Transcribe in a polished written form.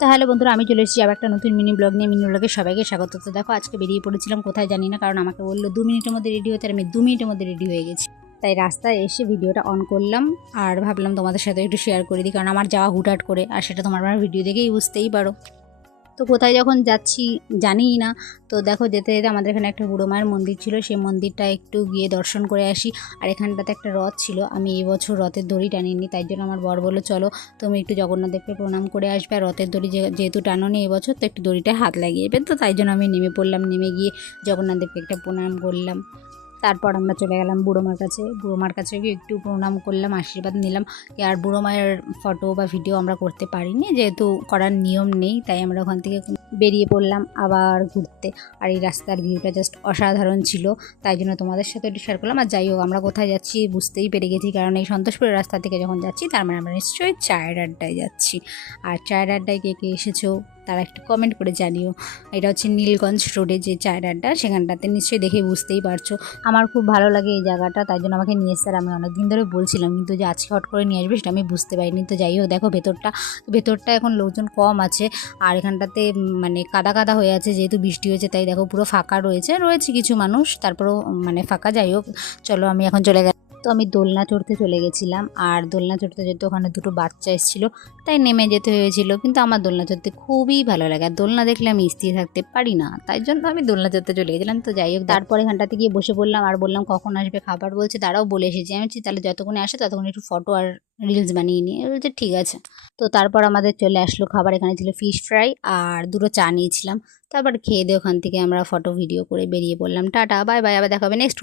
তো হ্যালো বন্ধুরা, আমি চলে এসেছি আবার একটা নতুন মিনি ব্লগ নিয়ে। মিনি ব্লগে সবাইকে স্বাগত। তো দেখো, আজকে বেরিয়ে পড়েছিলাম কোথায় জানি না, কারণ আমাকে বললো 2 মিনিটের মধ্যে রেডি হতে, আর আমি 2 মিনিটের মধ্যে রেডি হয়ে গেছি। তাই রাস্তায় এসে ভিডিওটা অন করলাম আর ভাবলাম তোমাদের সাথে একটু শেয়ার করে দিই, কারণ আমার যাওয়া হুটহাট করে, আর সেটা তোমার ভিডিও দেখেই বুঝতেই পারো। তো কোথায় যখন যাচ্ছি জানিই না। তো দেখো, যেতে যেতে আমাদের এখানে একটা বুড়ো মায়ের মন্দির ছিল, সেই মন্দিরটা একটু গিয়ে দর্শন করে আসি। আর এখানটাতে একটা রথ ছিল, আমি এবছর রথের দড়ি টানিনি, তাই জন্য আমার বর বললো চলো তুমি একটু জগন্নাথ দেবকে প্রণাম করে আসবে, আর রথের দড়ি যেহেতু টানোনি এবছর, তো একটু দড়িটায় হাত লাগিয়ে দেবে। তো তাই জন্য আমি নেমে পড়লাম, নেমে গিয়ে জগন্নাথ দেবকে একটা প্রণাম করলাম। তারপর আমরা চলে গেলাম বুড়ো মার কাছে। বুড়ো মার কাছে গিয়ে একটু প্রণাম করলাম, আশীর্বাদ নিলাম। আর বুড়ো মায়ের ফটো বা ভিডিও আমরা করতে পারিনি, যেহেতু করার নিয়ম নেই, তাই আমরা ওখান থেকে বেরিয়ে পড়লাম আবার ঘুরতে। আর এই রাস্তার ভিউটা জাস্ট অসাধারণ ছিল, তাই জন্য তোমাদের সাথে একটু শেয়ার করলাম। আর যাই হোক, আমরা কোথায় যাচ্ছি বুঝতেই পেরে গেছি, কারণ এই সন্তোষপুরের রাস্তা থেকে যখন যাচ্ছি, তার মানে আমরা নিশ্চয়ই চায়ের আড্ডায় যাচ্ছি। আর চায়ের আড্ডায় কে কে এসেছো তারা একটু কমেন্ট করে জানিও। এটা হচ্ছে নীলগঞ্জ রোডে যে চায়ের আড্ডা, সেখানটাতে নিশ্চয়ই দেখে বুঝতেই পারছো। আমার খুব ভালো লাগে এই জায়গাটা, তাই জন্য আমাকে নিয়ে এসে, আর আমি অনেকদিন ধরে বলছিলাম, কিন্তু যে আজকে হট করে নিয়ে আসবে সেটা আমি বুঝতে পারিনি। তো যাই হোক, দেখো ভেতরটা এখন লোকজন কম আছে, আর এখানটাতে মানে কাদা কাদা হয়ে আছে, যেহেতু বৃষ্টি হয়েছে, তাই দেখো পুরো ফাঁকা রয়েছে কিছু মানুষ, তারপরেও মানে ফাঁকা। যাই হোক, চলো আমি এখন চলে গেলাম। তো আমি দোলনা চড়তে চলে গেছিলাম, আর দোলনা চড়তে যেতে ওখানে দুটো বাচ্চা এসেছিলো, তাই নেমে যেতে হয়েছিল। কিন্তু আমার দোলনা চড়তে খুবই ভালো লাগে, আর দোলনা দেখলে আমি স্থির থাকতে পারি না, তাই জন্য আমি দোলনা চড়তে চলে গেছিলাম। তো যাই হোক, তারপর এখানটাতে গিয়ে বসে পড়লাম, আর বললাম কখন আসবে খাবার, বলছে তারাও বলে এসেছি। আমি বলছি তাহলে যতক্ষণে আসে ততক্ষণ একটু ফটো আর রিলস বানিয়ে নিয়ে, বলছে ঠিক আছে। তো তারপর আমাদের চলে আসলো খাবার। এখানে ছিল ফিশ ফ্রাই আর দুটো চা নিয়েছিলাম। তারপর খেয়ে দিয়ে ওখান থেকে আমরা ফটো ভিডিও করে বেরিয়ে পড়লাম। টাটা, বাই বাই, আবার দেখা হবে নেক্সট